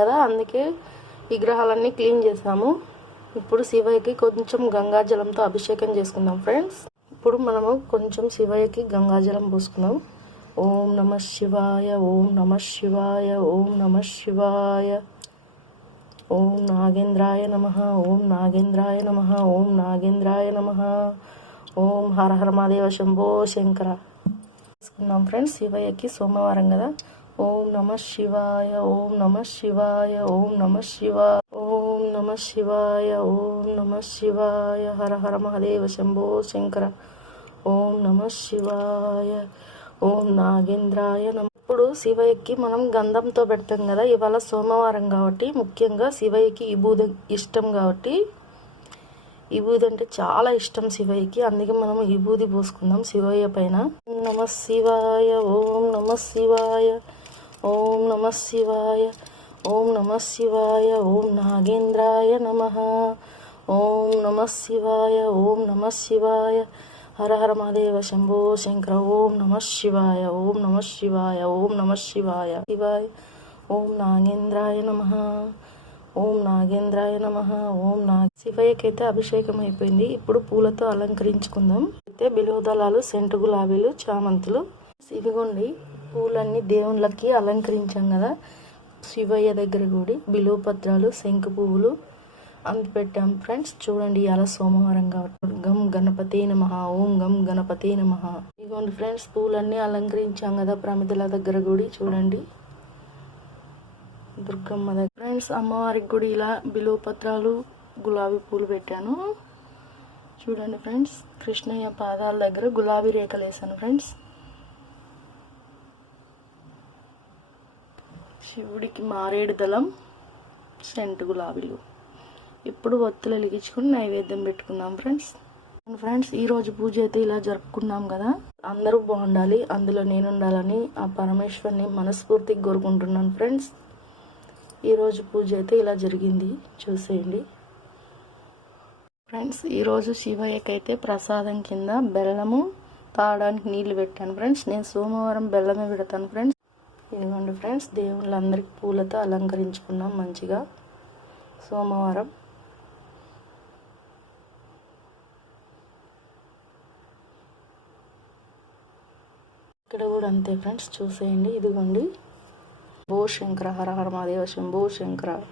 కదా, అందుకే విగ్రహాలన్నీ క్లీన్ చేసాము. ఇప్పుడు శివయ్యకి కొంచెం గంగాజలంతో అభిషేకం చేసుకుందాం ఫ్రెండ్స్. ఇప్పుడు మనము కొంచెం శివయ్యకి గంగాజలం పోసుకుందాం. ఓం నమః శివాయ, ఓం నమః శివాయ, ఓం నమః శివాయ. ఓం నాగేంద్రాయ నమః, ఓం నాగేంద్రాయ నమః, ఓం నాగేంద్రాయ నమః. ఓం హర హర మహాదేవ శంభో శంకర. తీసుకుందాం ఫ్రెండ్స్. శివయ్యకి సోమవారం కదా. ఓం నమః శివాయ, ఓం నమః శివాయ, ఓం నమః శివాయ, ఓం నమః శివాయ, ఓం నమః శివాయ. హర హర మహాదేవ శంభో శంకర. ఓం నమః శివాయ, ఓం నాగేంద్రాయ నమః. ఇప్పుడు శివయ్యకి మనం గంధంతో పెడతాం కదా. ఇవాళ సోమవారం కాబట్టి ముఖ్యంగా శివయ్యకి విభూది ఇష్టం కాబట్టి, విభూది అంటే చాలా ఇష్టం శివయ్యకి. అందుకే మనం విభూది పోసుకుందాం శివయ్య పైన. ఓం నమః శివాయ, ఓం నమః శివాయ, ఓం నమః శివాయ, ఓం నమః శివాయ. ఓం నాగేంద్రాయ నమః. ఓం నమః శివాయ, ఓం నమః శివాయ. హర హర మహాదేవ శంభో శంకర. ఓం నమః శివాయ, ఓం నమః శివాయ, ఓం నమః శివాయ శివాయ. ఓం నాగేంద్రాయ నమః, ఓం నాగేంద్రాయ నమః. ఓం శివయ్యకైతే అభిషేకం అయిపోయింది. ఇప్పుడు పూలతో అలంకరించుకుందాం. అయితే బిల్వదళాలు, సెంటు గులాబీలు, చామంతులు, ఇవిగోండి పూలన్నీ దేవుళ్ళకి అలంకరించాం కదా. శివయ్య దగ్గర కూడా బిల్వపత్రాలు, శంకు పువ్వులు అంత పెట్టాం ఫ్రెండ్స్. చూడండి, ఇలా సోమవారం కాబట్టి గం గణపతి నమః, ఓం గం గణపతి నమః. ఇదిగోండి ఫ్రెండ్స్, పూలన్నీ అలంకరించాం కదా ప్రమిదల దగ్గర కూడా. చూడండి, దుర్గమ్మ దగ్గర ఫ్రెండ్స్, అమ్మవారికి కూడా ఇలా బిల్వపత్రాలు, గులాబీ పూలు పెట్టాను. చూడండి ఫ్రెండ్స్, కృష్ణయ్య పాదాల దగ్గర గులాబీ రేఖలు వేసాను ఫ్రెండ్స్. శివుడికి మారేడు దళం, సెంటు గులాబీలు. ఇప్పుడు ఒత్తులు వెలిగించుకుని నైవేద్యం పెట్టుకుందాం ఫ్రెండ్స్. ఈరోజు పూజ అయితే ఇలా జరుపుకున్నాం కదా. అందరూ బాగుండాలి, అందులో నేను ఉండాలని ఆ పరమేశ్వరుని మనస్ఫూర్తిగా కోరుకుంటున్నాను ఫ్రెండ్స్. ఈరోజు పూజ అయితే ఇలా జరిగింది, చూసేయండి ఫ్రెండ్స్. ఈరోజు శివయ్యకైతే ప్రసాదం కింద బెల్లము, తాగడానికి నీళ్లు పెట్టాను ఫ్రెండ్స్. నేను సోమవారం బెల్లమే పెడతాను ఫ్రెండ్స్. ఇదిగోండి ఫ్రెండ్స్, దేవుళ్ళందరికీ పూలతో అలంకరించుకున్నాం మంచిగా సోమవారం. ఇక్కడ కూడా అంతే ఫ్రెండ్స్, చూసేయండి. ఇదిగోండి, శంభో శంకర. హర హర మహాదేవ శంభో శంకర.